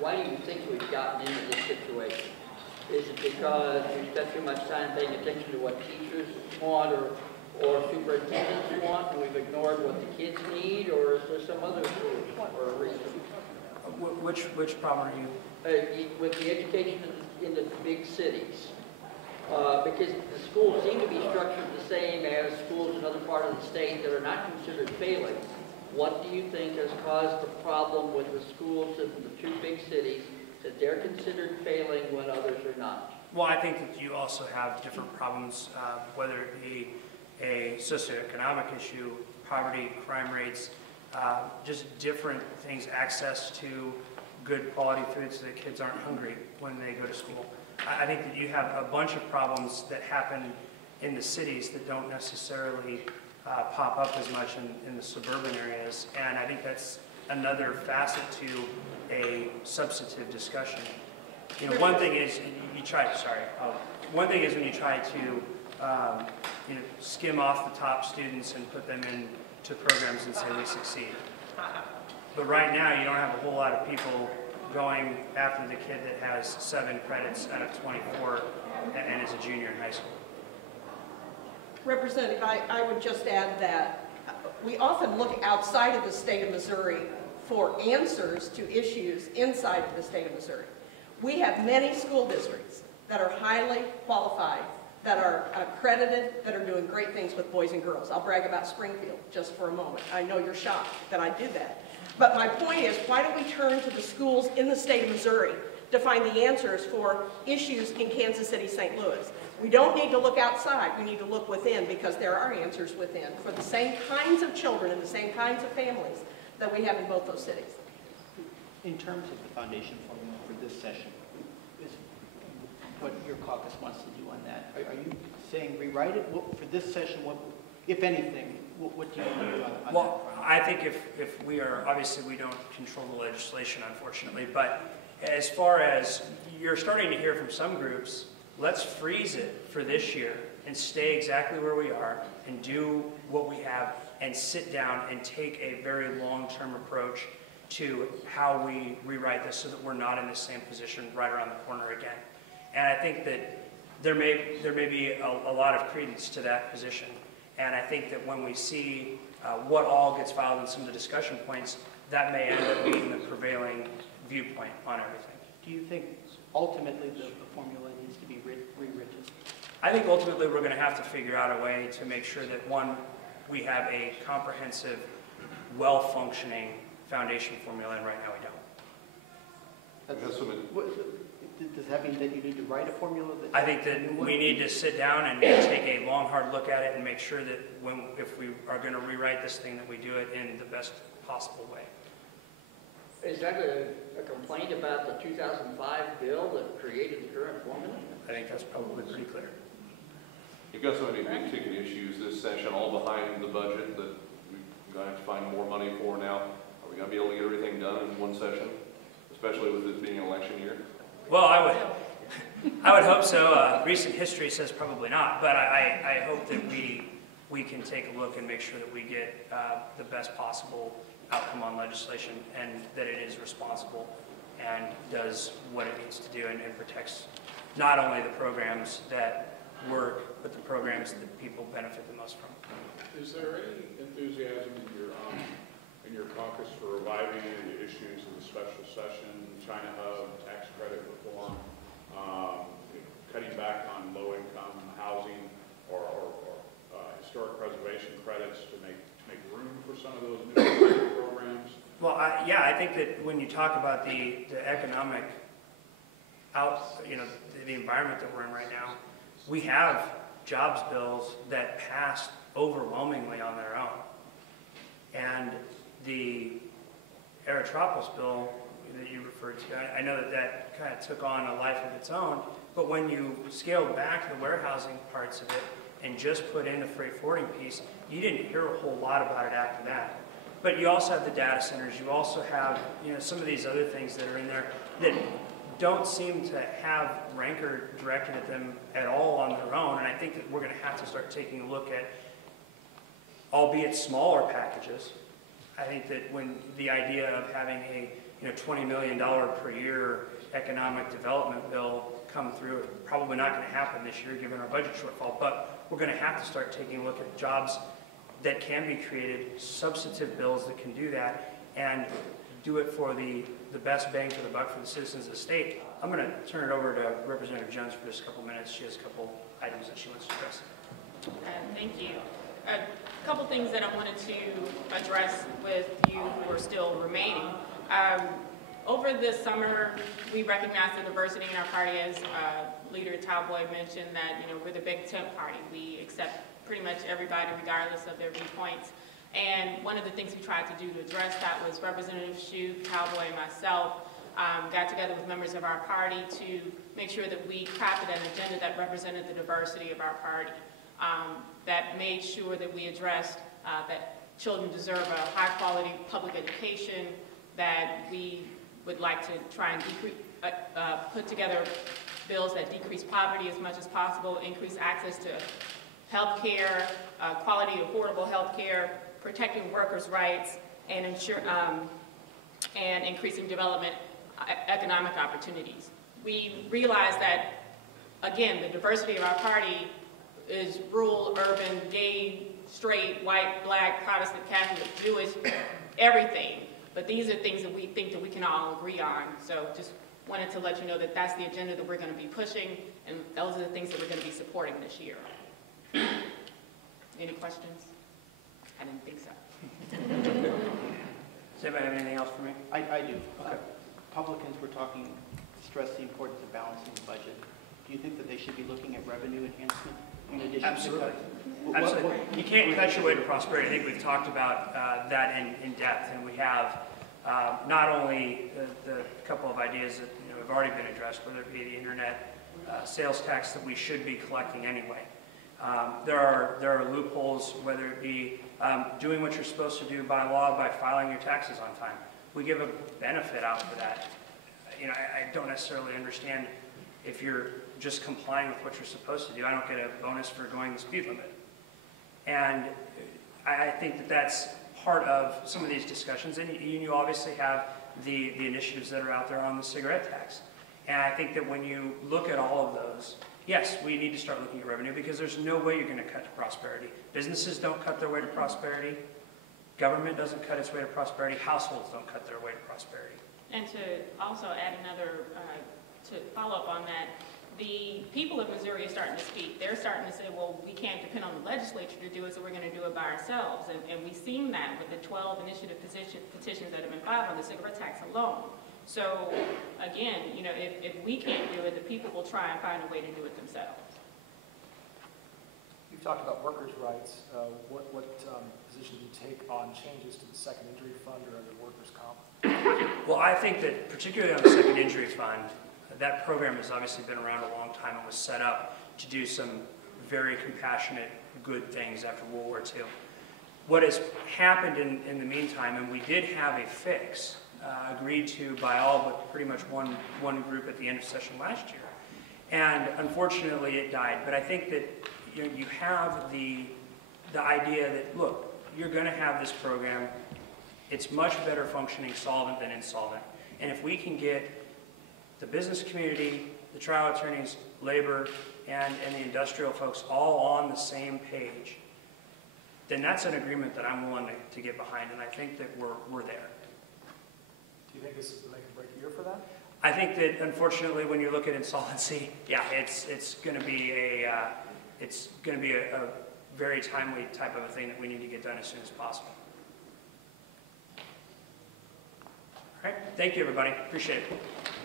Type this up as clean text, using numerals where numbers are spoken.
why do you think we've gotten into this situation? Is it because we spend too much time paying attention to what teachers want or superintendents want, and we've ignored what the kids need, or is there some other or reason? Which problem are you? With the education in the big cities. Because the schools seem to be structured the same as schools in other parts of the state that are not considered failing. What do you think has caused the problem with the schools in the two big cities, that they're considered failing when others are not? Well, I think that you also have different problems, whether it be a socioeconomic issue, poverty, crime rates, just different things, access to good quality food so that kids aren't hungry when they go to school. I think that you have a bunch of problems that happen in the cities that don't necessarily pop up as much in the suburban areas, and I think that's another facet to a substantive discussion. You know, one thing is one thing is when you try to skim off the top students and put them into programs and say we succeed. But right now you don't have a whole lot of people going after the kid that has 7 credits out of 24 and is a junior in high school. Representative, I would just add that we often look outside of the state of Missouri for answers to issues inside of the state of Missouri. We have many school districts that are highly qualified, that are accredited, that are doing great things with boys and girls. I'll brag about Springfield just for a moment. I know you're shocked that I did that. But my point is, why don't we turn to the schools in the state of Missouri to find the answers for issues in Kansas City, St. Louis? We don't need to look outside, we need to look within, because there are answers within for the same kinds of children and the same kinds of families that we have in both those cities. In terms of the foundation formula for this session, is what your caucus wants to do on that? Are you saying rewrite it? For this session, what, if anything, what do you want to do on that? Well, I think if we are, obviously we don't control the legislation, unfortunately, but as far as you're starting to hear from some groups, let's freeze it for this year and stay exactly where we are and do what we have and sit down and take a very long-term approach to how we rewrite this so that we're not in the same position right around the corner again. And I think that there may be a lot of credence to that position. And I think that when we see what all gets filed in some of the discussion points, that may end up being the prevailing viewpoint on everything. Do you think ultimately the formula needs to be rewritten? I think ultimately we're going to have to figure out a way to make sure that, one, we have a comprehensive, well-functioning foundation formula, and right now we don't. Does that mean that you need to write a formula? I think that we need to sit down and take a long, hard look at it and make sure that if we are going to rewrite this thing, that we do it in the best possible way. Is that a complaint about the 2005 bill that created the current formula? I think that's probably pretty clear. You've got so many big ticket issues this session, all behind the budget, that we're going to have to find more money for now. Are we going to be able to get everything done in one session, especially with this being an election year? Well, I would hope so. Recent history says probably not, but I hope that we can take a look and make sure that we get the best possible outcome on legislation, and that it is responsible and does what it needs to do and protects not only the programs that work, but the programs that people benefit the most from. Is there any enthusiasm in your caucus for reviving any of the issues of the special session, China Hub, tax credit reform, cutting back on low-income housing, or historic preservation credits to make room for some of those new programs? Well, yeah, I think that when you talk about the economic the environment that we're in right now, we have jobs bills that passed overwhelmingly on their own. And the Eritropoulos bill that you referred to, I know that kind of took on a life of its own, but when you scaled back the warehousing parts of it and just put in the freight forwarding piece, you didn't hear a whole lot about it after that. But you also have the data centers, you also have some of these other things that are in there that don't seem to have rancor directed at them at all on their own, and I think that we're going to have to start taking a look at, albeit smaller packages. I think that when the idea of having $20 million per year economic development bill come through. It's probably not going to happen this year given our budget shortfall, but we're going to have to start taking a look at jobs that can be created, substantive bills that can do that, and do it for the best bang for the buck for the citizens of the state. I'm going to turn it over to Representative Jones for just a couple minutes. She has a couple items that she wants to address. Thank you. A couple things that I wanted to address with you who are still remaining. Over this summer, we recognized the diversity in our party, as Leader Talboy mentioned, that we're the Big Tent party. We accept pretty much everybody regardless of their viewpoints. And one of the things we tried to do to address that was Representative Shue, Talboy, and myself got together with members of our party to make sure that we crafted an agenda that represented the diversity of our party, that made sure that we addressed that children deserve a high-quality public education, that we would like to try and put together bills that decrease poverty as much as possible, increase access to health care, quality, affordable health care, protecting workers' rights, and increasing development economic opportunities. We realize that, again, the diversity of our party is rural, urban, gay, straight, white, black, Protestant, Catholic, Jewish, everything. But these are things that we think that we can all agree on. So just wanted to let you know that that's the agenda that we're going to be pushing, and those are the things that we're going to be supporting this year. Any questions? I didn't think so. Does anybody have anything else for me? I do. Okay. Republicans were talking, stress the importance of balancing the budget. Do you think that they should be looking at revenue enhancement in addition Absolutely. to Absolutely. You can't cut your way to prosperity. I think we've talked about that in depth, and we have not only the couple of ideas that have already been addressed, whether it be the internet sales tax that we should be collecting anyway. There are loopholes, whether it be doing what you're supposed to do by law by filing your taxes on time. We give a benefit out for that. I don't necessarily understand if you're just complying with what you're supposed to do. I don't get a bonus for going the speed limit. And I think that that's part of some of these discussions. And you obviously have the initiatives that are out there on the cigarette tax. And I think that when you look at all of those, yes, we need to start looking at revenue because there's no way you're going to cut to prosperity. Businesses don't cut their way to prosperity. Government doesn't cut its way to prosperity. Households don't cut their way to prosperity. And to also add another, to follow up on that, the people of Missouri are starting to speak. They're starting to say, well, we can't depend on the legislature to do it, so we're going to do it by ourselves. And we've seen that with the 12 initiative petitions that have been filed on the cigarette tax alone. So, again, if we can't do it, the people will try and find a way to do it themselves. You've talked about workers' rights. What position do you take on changes to the second injury fund or other workers' comp? Well, I think that particularly on the second injury fund, that program has obviously been around a long time and was set up to do some very compassionate, good things after World War II. What has happened in the meantime, and we did have a fix agreed to by all but pretty much one group at the end of session last year. And unfortunately, it died. But I think that you have the idea that, look, you're going to have this program. It's much better functioning solvent than insolvent. And if we can get the business community, the trial attorneys, labor, and the industrial folks all on the same page, then that's an agreement that I'm willing to get behind, and I think that we're there. Do you think this is the make or break year for that? I think that, unfortunately, when you look at insolvency, yeah, it's going to be a very timely type of a thing that we need to get done as soon as possible. All right, thank you, everybody. Appreciate it.